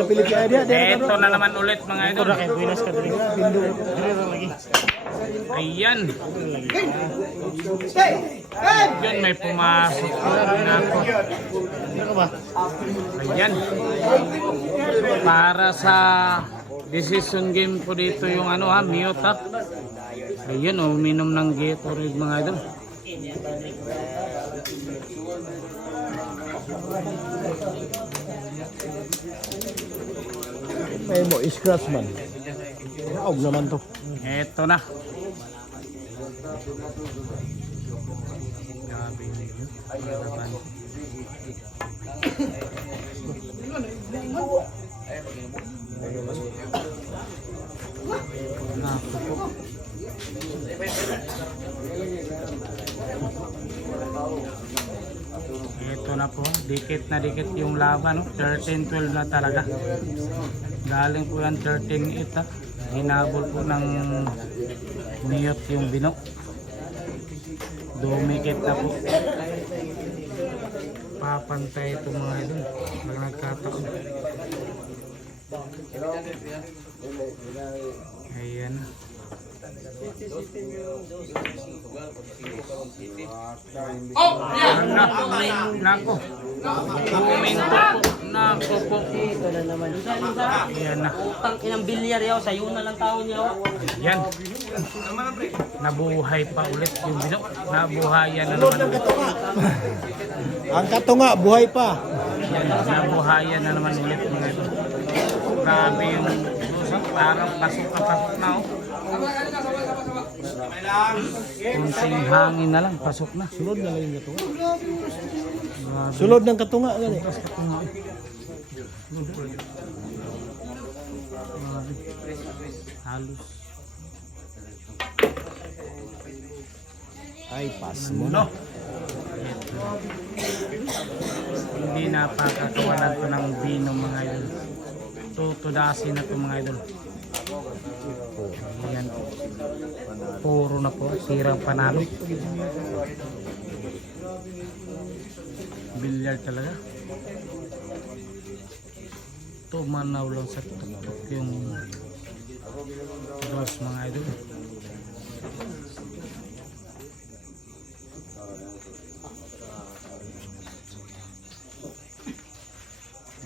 Ito na naman ulit mga idol. Ayan. Yun, may pumasok na ako. Ayan. Para sa decision game po dito yung ano ha, mute ha. Ayun, uminom ng Gatorade mga idol. May mo scratch man. Naog naman to. Eto na. Grabe niyo. Ito na po, dikit na dikit yung laban, no? 13-12 na talaga. Galing po yan 13-8 ha. Hinabol po ng Niyot yung Bino. Dumikit na po. Papantay ito mga idol. Pag nagkataon. Ayan. Oh! Yan! Nako! Kuminto po. Nako po. Ito na naman. Ayan na. Utang inang bilyar yaw. Sayo na lang taon yaw. Yan. Nabuhay pa ulit yung Bino. Nabuhayan na naman. Ang katunga, buhay pa. Yan. Nabuhayan na naman ulit mga ito. Grabe yung lusot. Parang pasok na oh. Kunting hangin na lang. Pasok na. Sulod na lang yung katunga. Grabe. Sulod ng katunga. Gani. Tapos katunga eh. Grabe. Halos. Ay, pass mo na. Hindi napakakawalan ko ng Bino mga idol. Tutudasin na ito mga idol. Ayan. Puro na po. Sirang panalo. Bilyar talaga. Tumanaw lang sa tuktok yung dos mga idol.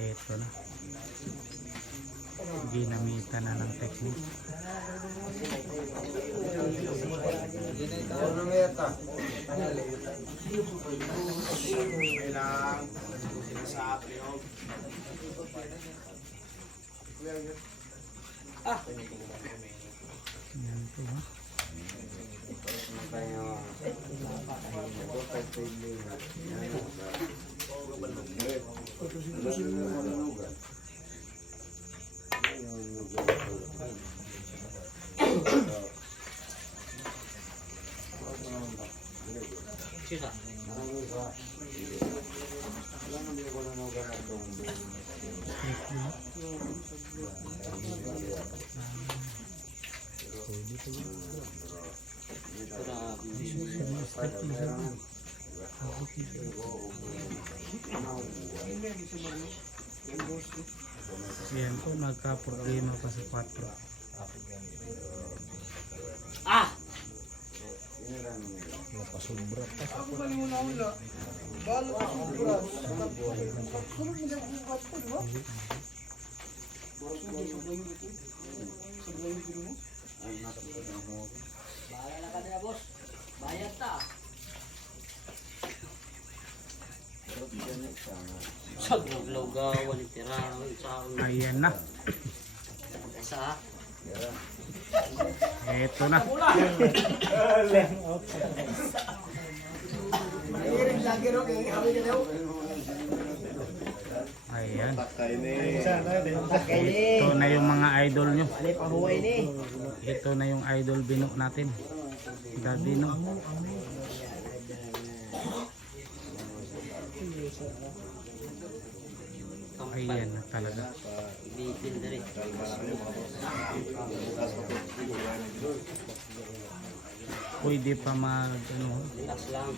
Ito na. Ginamitan na ng technique. Yan po ha. Yan po, nagka-problema pa sa 4. Ah! Napasubra pa. Bayad na ka na boss. Bayad ta. Sa glawgawan ni Tirano sa Ayan na. sa Eto na. Ayan. Ito na yung mga idol nyo. Ito na yung idol Bino natin. Bino. Ayan na talaga. bitin na rin. Pwede pa mag ano. Relax lang.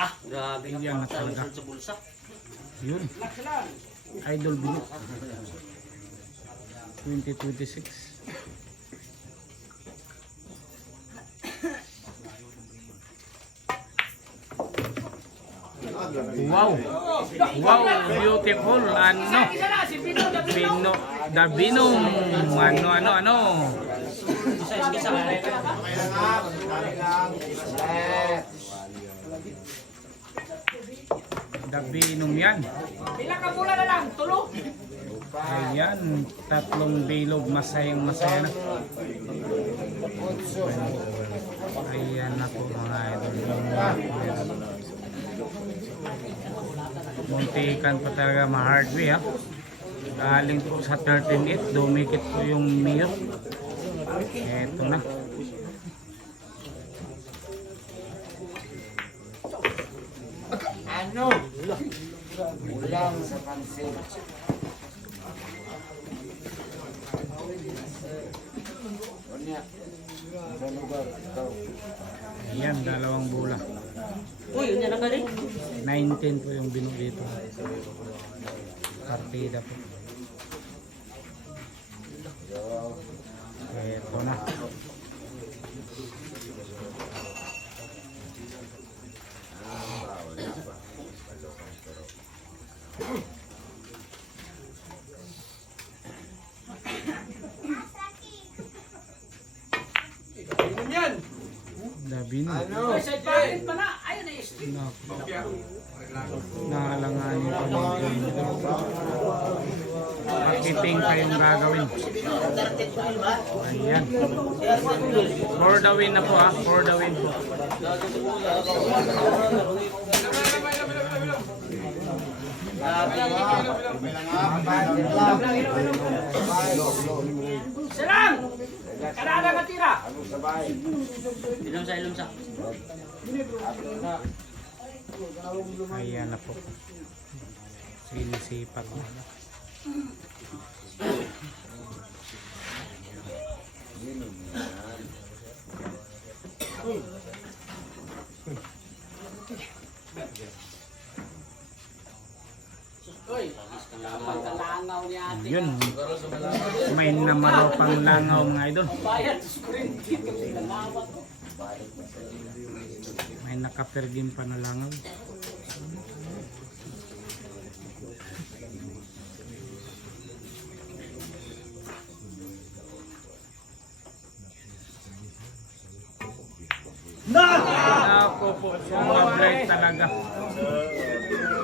Ah, grabe na Yan na pa talaga. sa bulsa. Yun. Idol Bino. 2026. Wow. Wow, beautiful. Ano? Bino. The Binong. Ano. Isa. The Binong yan. Ilang kabula na lang, tulo. Ayan, tatlong bilog, masayang masaya na. Ayan na po mga idol. Muntikan pa talaga ma-hardway ha. Galing po sa 13.8, dumikit po yung miyok. Eto na. Ano? Ulang sa pansit. Ayan, dalawang bola. Uy, yun yan ang galing. 19 po yung binog dito. Partida po. Eto na. Labi na. Ano? Sa bakit pa na, ayun na street. Nahalanganin pa mga dito. Pakiting pa yung gagawin. Ayan. For the win na po ha. For the win po. Silang! Kanada ka tira. Ilong sa. Ayan na po. Sinisipat na. Pagkalangaw niya ate. Yun. May namaro pang langaw mga idol. Bayad, screen dito. Nalawat ko. May nakapergim pa na langaw. Ako po, sumablay talaga.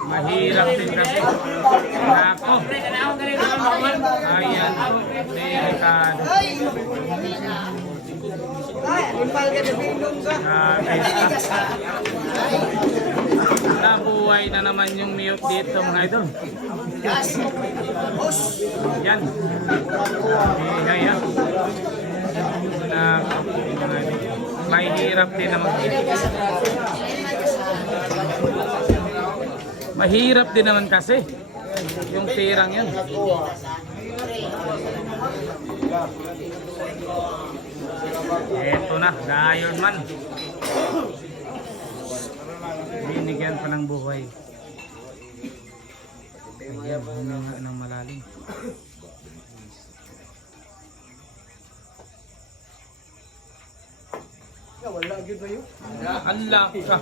Mahirap din kasi. Ako. Ayan po, delikado. Nabuhay na naman yung mute dito mga idol. Yan. Ayan. May hirap din naman. Mahirap din naman kasi yung tirang yan. Eto na, the Iron Man. Binigyan pa ng buhay. Ayan, huminga ng malalim. Allah ka.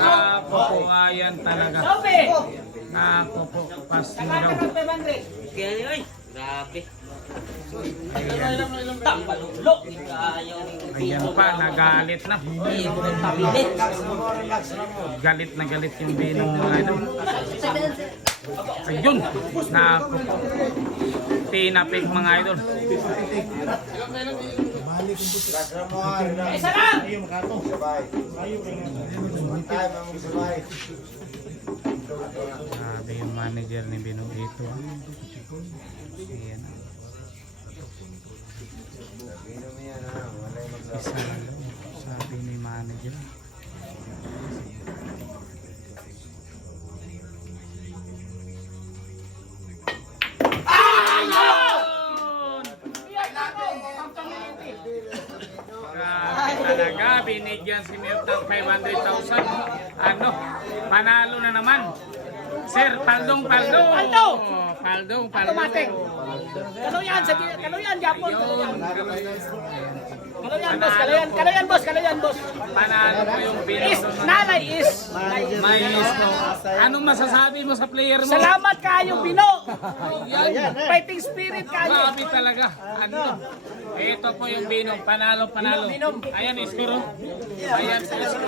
Nako po, ayan talaga. Sobe! Nako po, pas mo daw. Kanada ka 500. Kaya niya, ay. Grabe. Ayan. Tampalulo. Ayaw. Ayan pa, nagalit na. Tabilit. Galit na galit yung binong mga ito. Ayun, nako. Tinapik mga idol. Isa lang! Sabi yung manager ni Bino dito. Ayan. Isa na lang, sabi ni manager. Grabe talaga, binigyan si Mute ng 500,000. Ano, panalo na naman. Sir, Paldong. Paldo! Paldong. Automatic. Kaloyan, Japon. Kaloyan, boss. Panalo po yung Is, Pinoy. nanay is. Mais, no? Anong masasabi mo sa player mo? Salamat kayo, Pino. Fighting spirit kayo. Grabe talaga. Ano? Ito po yung Binong. Panalo. Ayan, iskuro. Ayan, iskuro.